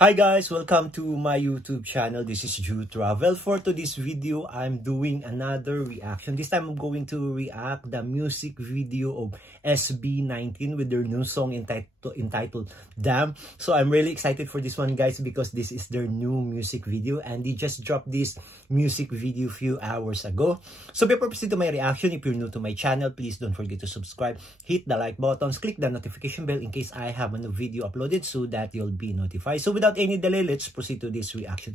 Hi guys, welcome to my YouTube channel. This is Ju Travel. For today's video, I'm doing another reaction. This time I'm going to react the music video of SB19 with their new song entitled Damn. So I'm really excited for this one guys because this is their new music video and they just dropped this music video few hours ago. So before proceed to my reaction, if you're new to my channel, please don't forget to subscribe, hit the like buttons, click the notification bell in case I have a new video uploaded so that you'll be notified. So without any delay, let's proceed to this reaction.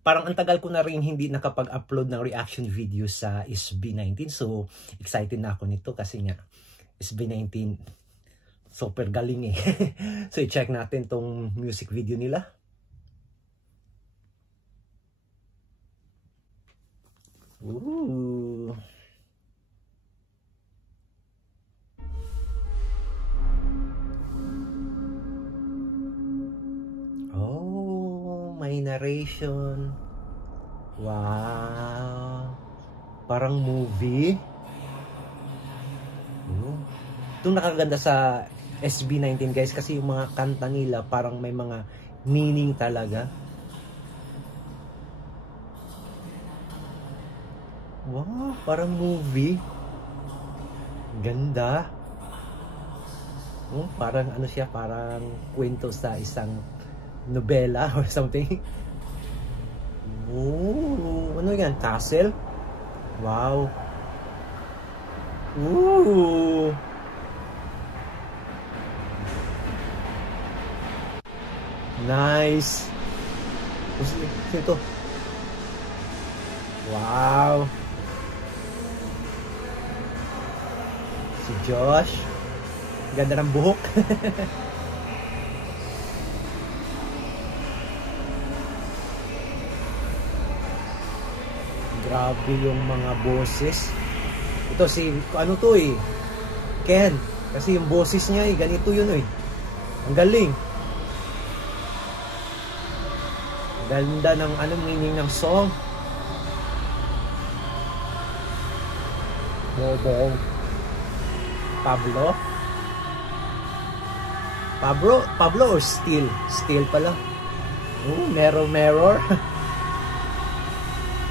Parang ang tagal ko na rin hindi nakapag-upload ng reaction video sa SB19. So, excited na ako nito kasi nga SB19 super galing eh. So, i-check natin tong music video nila. Ooh. May narration. Wow. Parang movie. Itong nakaganda sa SB19 guys kasi yung mga kanta nila parang may mga meaning talaga. Wow, parang movie. Ganda. Parang ano siya, parang kwento sa isang nobela or something. Oh, ano yan? Castle? Wow. Ooh. Nice. Ito. Wow. Si Josh. Ganda ng buhok. Grabe yung mga boses. Ito si, ano to eh, Ken. Kasi yung boses niya eh, ganito yun eh. Ang galing. Ganda ng anong meaning ng song. Bobo. Pablo or Steel? Steel pala. Oh, Mirror.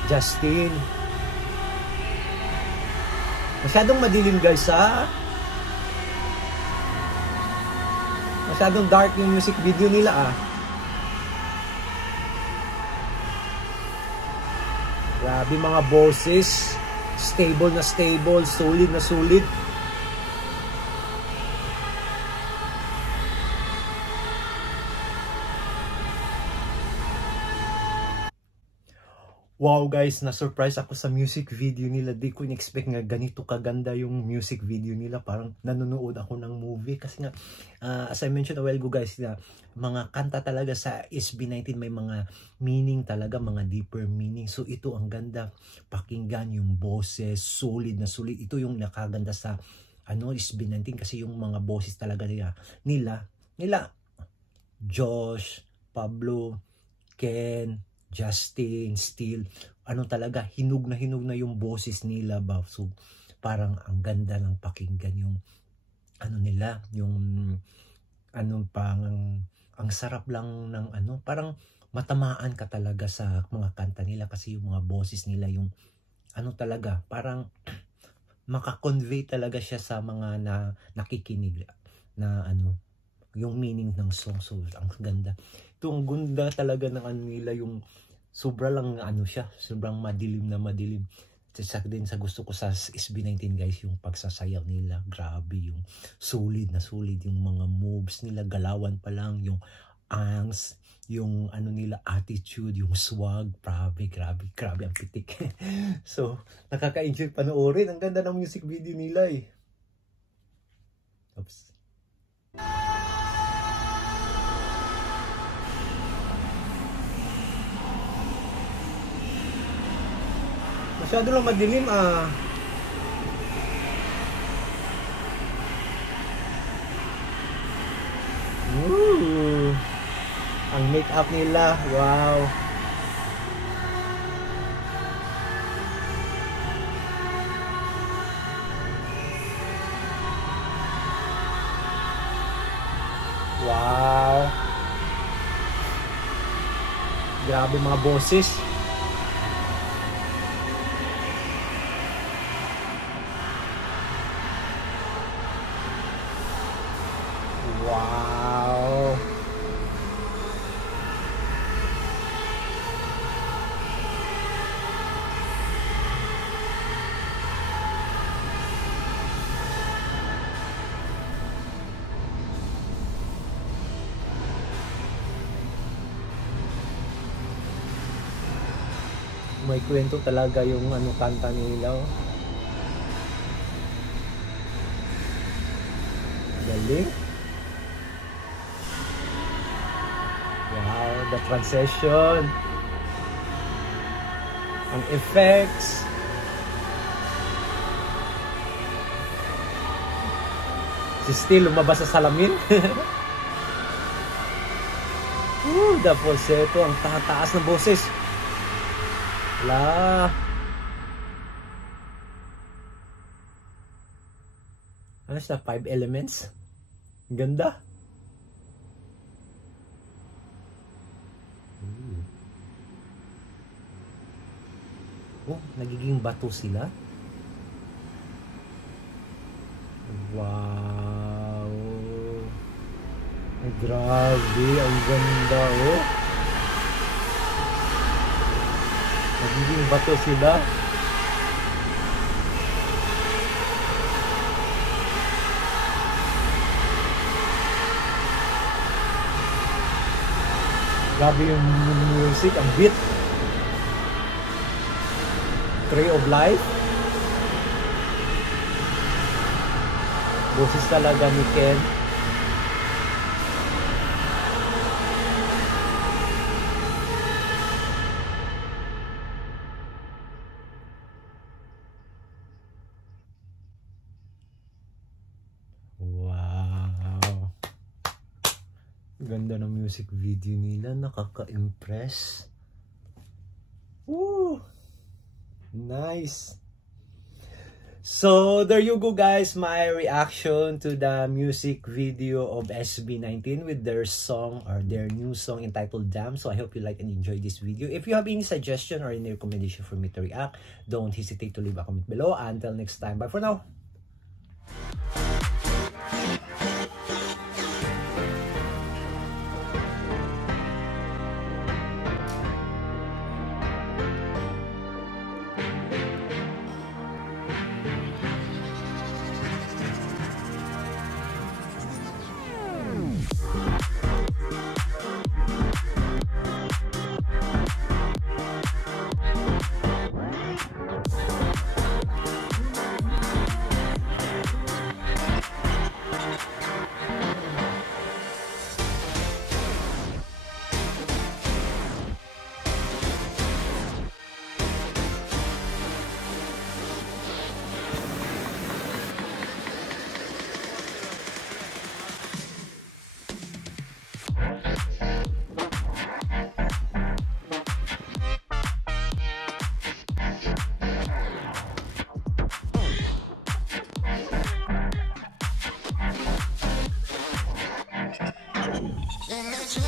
Justin. Masyadong madilim guys ha. Masyadong dark yung music video nila ah. Grabe mga boses. Stable na stable. Solid na solid. Wow guys, na-surprise ako sa music video nila. Di ko in-expect nga ganito kaganda yung music video nila. Parang nanonood ako ng movie. Kasi nga, as I mentioned a while ago guys, na mga kanta talaga sa SB19 may mga meaning talaga, mga deeper meaning. So ito ang ganda. Pakinggan yung boses, solid na solid. Ito yung nakaganda sa SB19 kasi yung mga boses talaga nila Josh, Pablo, Ken, Justin, Steel, talaga, hinug na yung boses nila ba. So, parang ang ganda ng pakinggan yung, nila, yung, ang sarap lang ng, parang matamaan ka talaga sa mga kanta nila kasi yung mga boses nila, yung, talaga, parang, makakonvey talaga siya sa mga nakikinig na, yung meaning ng song. So, ang ganda. Itong ganda talaga ng nila, yung sobra lang siya, sobrang madilim na madilim. Din sa gusto ko sa SB19 guys, yung pagsasayaw nila, grabe yung solid na solid yung mga moves nila, galawan pa lang, yung angst, yung nila attitude, yung swag, grabe ang pitik. So, nakaka-enjoy panoorin. Ang ganda ng music video nila eh. Oops. Masyado lang madilim ah. Ooh. Ang make-up nila, wow. Wow. Grabe mga boses. Wow. May kwento talaga yung ano kanta nila. Oh. Galing. Wow, the transition. Ang effects. Si Steel lumabas sa salamin. The falsetto, ang taas ng boses. La. Ano siya? 5 elements? Ganda. Oh, nagiging bato sila. Wow. Ay, grabe. Ang ganda, oh. Nagiging bato sila. Grabe yung music, ang beat. Tree of Life. Boses talaga ni Ken. Wow. Ganda ng music video nila. Nakaka-impress. Woo! Nice. So there you go guys, my reaction to the music video of SB19 with their song or their new song entitled Damn. So I hope you like and enjoy this video. If you have any suggestion or any recommendation for me to react, don't hesitate to leave a comment below. Until next time, bye for now. Thanks.